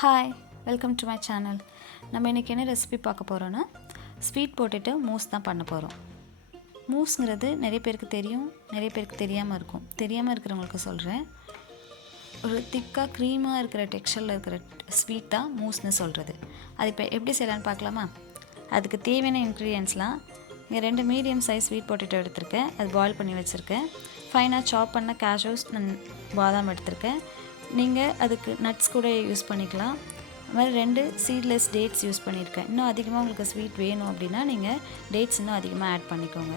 Hi, welcome to my channel. நம்ம இன்றைக்கி என்ன ரெசிபி பார்க்க போகிறோன்னா ஸ்வீட் பொட்டேட்டோ மூஸ் தான் பண்ண போகிறோம். மூஸ்ங்கிறது நிறைய பேருக்கு தெரியும், நிறைய பேருக்கு தெரியாமல் இருக்கும். தெரியாமல் இருக்கிறவங்களுக்கு சொல்கிறேன். ஒரு திக்காக க்ரீமாக இருக்கிற டெக்ஸ்சரில் இருக்கிற ஸ்வீட் தான் மூஸ்னு சொல்கிறது. அது இப்போ எப்படி செய்யலான்னு பார்க்கலாமா? அதுக்கு தேவையான இன்க்ரீடியன்ட்ஸ்லாம் இங்கே 2 மீடியம் சைஸ் ஸ்வீட் பொட்டேட்டோ எடுத்திருக்கேன். அது பாயில் பண்ணி வச்சுருக்கேன். ஃபைனாக சாப் பண்ண கேஷ்யூஸ் பாதாம் எடுத்திருக்கேன். நீங்கள் அதுக்கு நட்ஸ் கூட யூஸ் பண்ணிக்கலாம். அது மாதிரி 2 சீட்லெஸ் டேட்ஸ் யூஸ் பண்ணியிருக்கேன். இன்னும் அதிகமாக உங்களுக்கு ஸ்வீட் வேணும் அப்படின்னா நீங்கள் டேட்ஸ் இன்னும் அதிகமாக ஆட் பண்ணிக்கோங்க.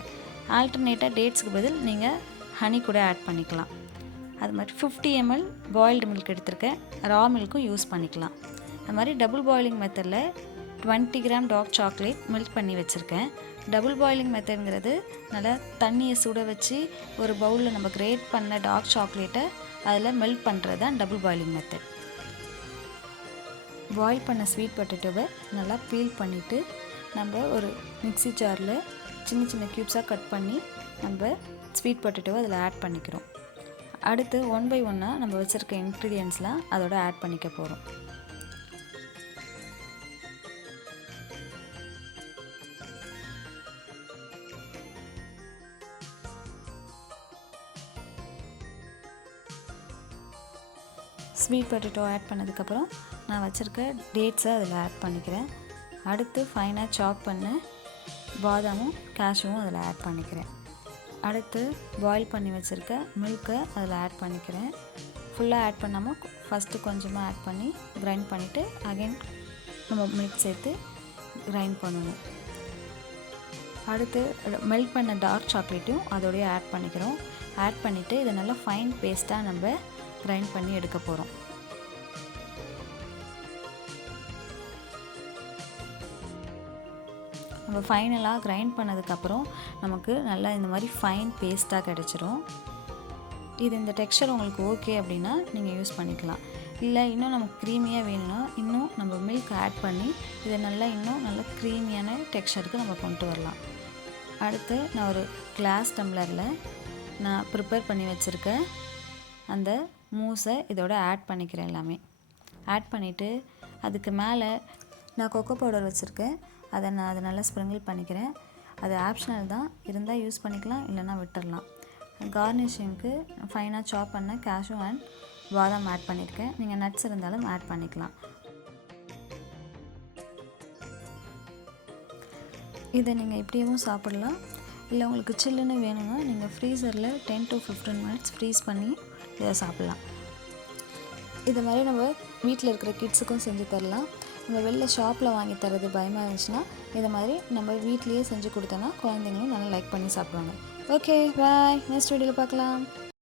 ஆல்டர்னேட்டாக டேட்ஸுக்கு பதில் நீங்கள் ஹனி கூட ஆட் பண்ணிக்கலாம். அது மாதிரி 50 ml பாயில்டு மில்க் எடுத்திருக்கேன். ரா மில்க்கும் யூஸ் பண்ணிக்கலாம். அது மாதிரி டபுள் பாயிலிங் மெத்தடில் 20 கிராம் டார்க் சாக்லேட் மெல்ட் பண்ணி வச்சுருக்கேன். டபுள் பாயிலிங் மெத்தடுங்கிறது நல்லா தண்ணியை சுட வச்சு ஒரு பவுலில் நம்ம கிரேட் பண்ண டார்க் சாக்லேட்டை அதில் மெல்ட் பண்ணுறது தான் டபுள் பாயிலிங் மெத்தட். பாயில் பண்ண ஸ்வீட் பொட்டேட்டோவை நல்லா பீல் பண்ணிவிட்டு நம்ம ஒரு மிக்ஸி ஜாரில் சின்ன சின்ன க்யூப்ஸாக கட் பண்ணி நம்ம ஸ்வீட் பொட்டேட்டோவை அதில் ஆட் பண்ணிக்கிறோம். அடுத்து 1 by 1 நம்ம வச்சுருக்க இன்க்ரீடியன்ட்ஸ்லாம் அதோட ஆட் பண்ணிக்க போகிறோம். ஸ்வீட் பொட்டேட்டோ ஆட் பண்ணதுக்கப்புறம் நான் வச்சுருக்க டேட்ஸை அதில் ஆட் பண்ணிக்கிறேன். அடுத்து ஃபைனாக சாப் பண்ண பாதாமும் கேஷ்யூவும் அதில் ஆட் பண்ணிக்கிறேன். அடுத்து பாயில் பண்ணி வச்சுருக்க மில்க்கை அதில் ஆட் பண்ணிக்கிறேன். ஃபுல்லாக ஆட் பண்ணாமல் ஃபஸ்ட்டு கொஞ்சமாக ஆட் பண்ணி கிரைண்ட் பண்ணிவிட்டு அகைன் நம்ம மில்க் சேர்த்து கிரைண்ட் பண்ணணும். அடுத்து மெல்ட் பண்ண டார்க் சாக்லேட்டையும் அதோடய ஆட் பண்ணிக்கிறோம். ஆட் பண்ணிவிட்டு இதை நல்லா ஃபைன் பேஸ்ட்டாக நம்ம கிரைண்ட் பண்ணி எடுக்க போகிறோம். நம்ம ஃபைனலாக கிரைண்ட் பண்ணதுக்கப்புறம் நமக்கு நல்லா இந்த மாதிரி ஃபைன் பேஸ்ட்டாக கிடச்சிரும். இது இந்த டெக்ஸ்சர் உங்களுக்கு ஓகே அப்படின்னா நீங்கள் யூஸ் பண்ணிக்கலாம். இல்லை இன்னும் நமக்கு க்ரீமியாக வேணும்னா இன்னும் நம்ம மில்க் ஆட் பண்ணி இதை நல்லா இன்னும் நல்லா க்ரீமியான டெக்ஸ்சருக்கு நம்ம கொண்டு வரலாம். அடுத்து நான் ஒரு கிளாஸ் டம்ளரில் நான் ப்ரிப்பேர் பண்ணி வச்சுருக்கேன் அந்த மூஸை இதோட ஆட் பண்ணிக்கிறேன். எல்லாமே ஆட் பண்ணிவிட்டு அதுக்கு மேலே நான் கொக்கோ பவுடர் வச்சுருக்கேன். அதை நல்லா ஸ்ப்ரிங்கிள் பண்ணிக்கிறேன். அது ஆப்ஷனல் தான், இருந்தால் யூஸ் பண்ணிக்கலாம், இல்லைன்னா விட்டுடலாம். கார்னிஷிங்க்கு ஃபைனாக சாப் பண்ண கேஷ்யூ அண்ட் பாதாம் ஆட் பண்ணியிருக்கேன். நீங்கள் நட்ஸ் இருந்தாலும் ஆட் பண்ணிக்கலாம். இதை நீங்கள் இப்படியும் சாப்பிடலாம். இல்லை உங்களுக்கு சில்லுன்னு வேணும்னா நீங்கள் ஃப்ரீசரில் 10 to 15 minutes ஃப்ரீஸ் பண்ணி இதை சாப்பிட்லாம். இது மாதிரி நம்ம வீட்டில் இருக்கிற கிட்ஸுக்கும் செஞ்சு தரலாம். நம்ம வெளில ஷாப்பில் வாங்கி தரது பயமாக இருந்துச்சுன்னா இதை மாதிரி நம்ம வீட்லேயே செஞ்சு கொடுத்தோன்னா குழந்தைங்களும் நல்லா லைக் பண்ணி சாப்பிடுவாங்க. ஓகே, பாய். நெக்ஸ்ட் வீடியோவில் பார்க்கலாம்.